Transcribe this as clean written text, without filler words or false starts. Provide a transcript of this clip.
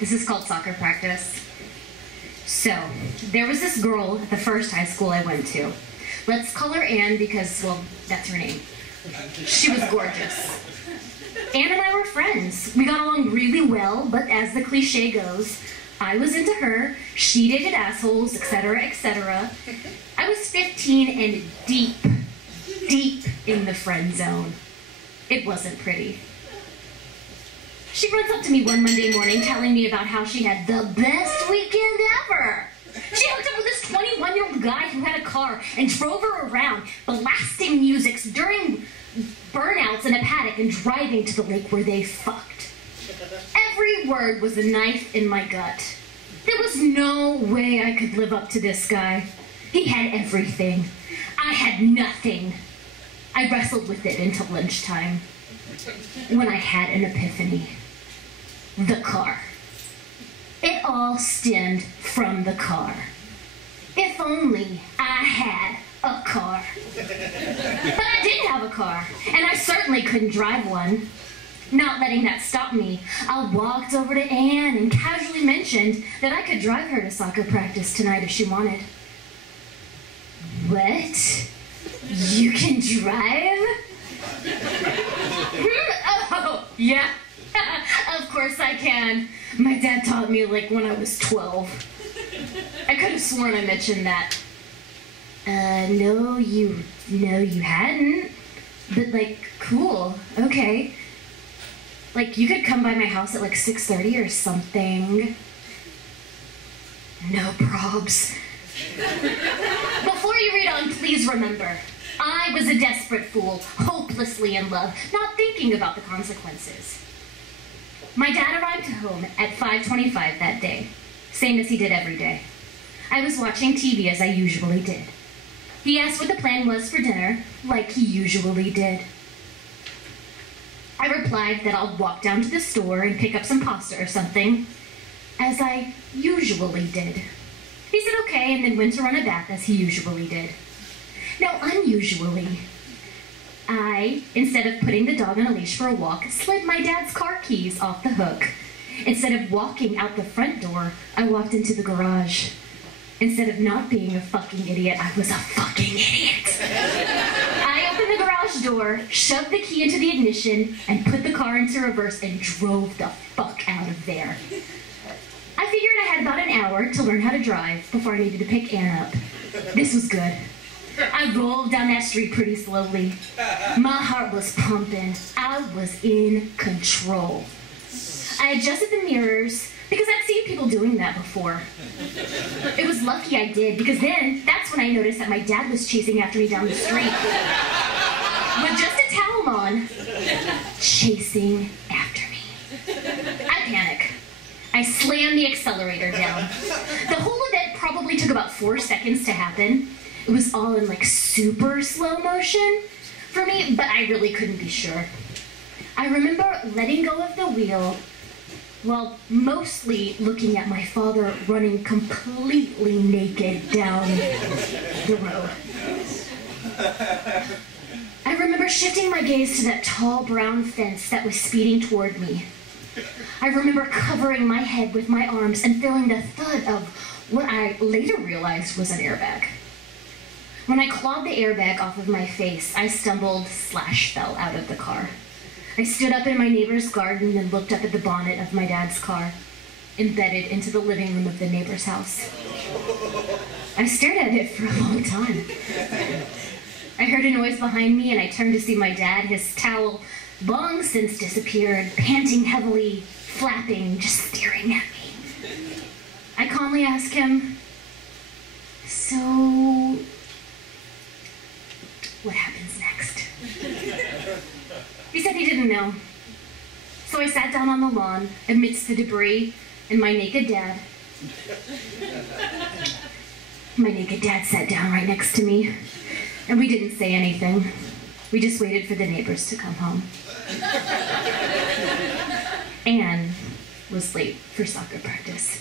This is called soccer practice. So, there was this girl at the first high school I went to. Let's call her Anne because, well, that's her name. She was gorgeous. Anne and I were friends. We got along really well, but as the cliche goes, I was into her, she dated assholes, etc., etc. I was 15 and deep in the friend zone. It wasn't pretty. She runs up to me one Monday morning telling me about how she had the best weekend ever. She hooked up with this 21-year-old guy who had a car and drove her around, blasting music during burnouts in a paddock and driving to the lake where they fucked. Every word was a knife in my gut. There was no way I could live up to this guy. He had everything. I had nothing. I wrestled with it until lunchtime, when I had an epiphany. The car. It all stemmed from the car. If only I had a car. But I didn't have a car, and I certainly couldn't drive one. Not letting that stop me, I walked over to Anne and casually mentioned that I could drive her to soccer practice tonight if she wanted. What? You can drive? Oh, yeah. Of course I can. My dad taught me like when I was 12. I could have sworn I mentioned that. No, you hadn't. But like, cool, okay. Like, you could come by my house at like 6:30 or something. No probs. Before you read on, please remember, I was a desperate fool, hopelessly in love, not thinking about the consequences. My dad arrived home at 5:25 that day, same as he did every day. I was watching TV as I usually did. He asked what the plan was for dinner, like he usually did. I replied that I'll walk down to the store and pick up some pasta or something, as I usually did. He said okay and then went to run a bath as he usually did. Now, unusually, I, instead of putting the dog on a leash for a walk, slid my dad's car keys off the hook. Instead of walking out the front door, I walked into the garage. Instead of not being a fucking idiot, I was a fucking idiot. I opened the garage door, shoved the key into the ignition, and put the car into reverse and drove the fuck out of there. I figured I had about an hour to learn how to drive before I needed to pick Anne up. This was good. I rolled down that street pretty slowly. My heart was pumping. I was in control. I adjusted the mirrors because I'd seen people doing that before. It was lucky I did, because then that's when I noticed that my dad was chasing after me down the street. With just a towel on, chasing after me. I panic. I slam the accelerator down. The whole event probably took about 4 seconds to happen. It was all in like super slow motion for me, but I really couldn't be sure. I remember letting go of the wheel while mostly looking at my father running completely naked down the road. I remember shifting my gaze to that tall brown fence that was speeding toward me. I remember covering my head with my arms and feeling the thud of what I later realized was an airbag. When I clawed the airbag off of my face, I stumbled/fell out of the car. I stood up in my neighbor's garden and looked up at the bonnet of my dad's car, embedded into the living room of the neighbor's house. I stared at it for a long time. I heard a noise behind me and I turned to see my dad, his towel long since disappeared, panting heavily, flapping, just staring at me. I calmly asked him, "So, what happens next?" He said he didn't know. So I sat down on the lawn amidst the debris and my naked dad. My naked dad sat down right next to me, and we didn't say anything. We just waited for the neighbors to come home. Anne was late for soccer practice.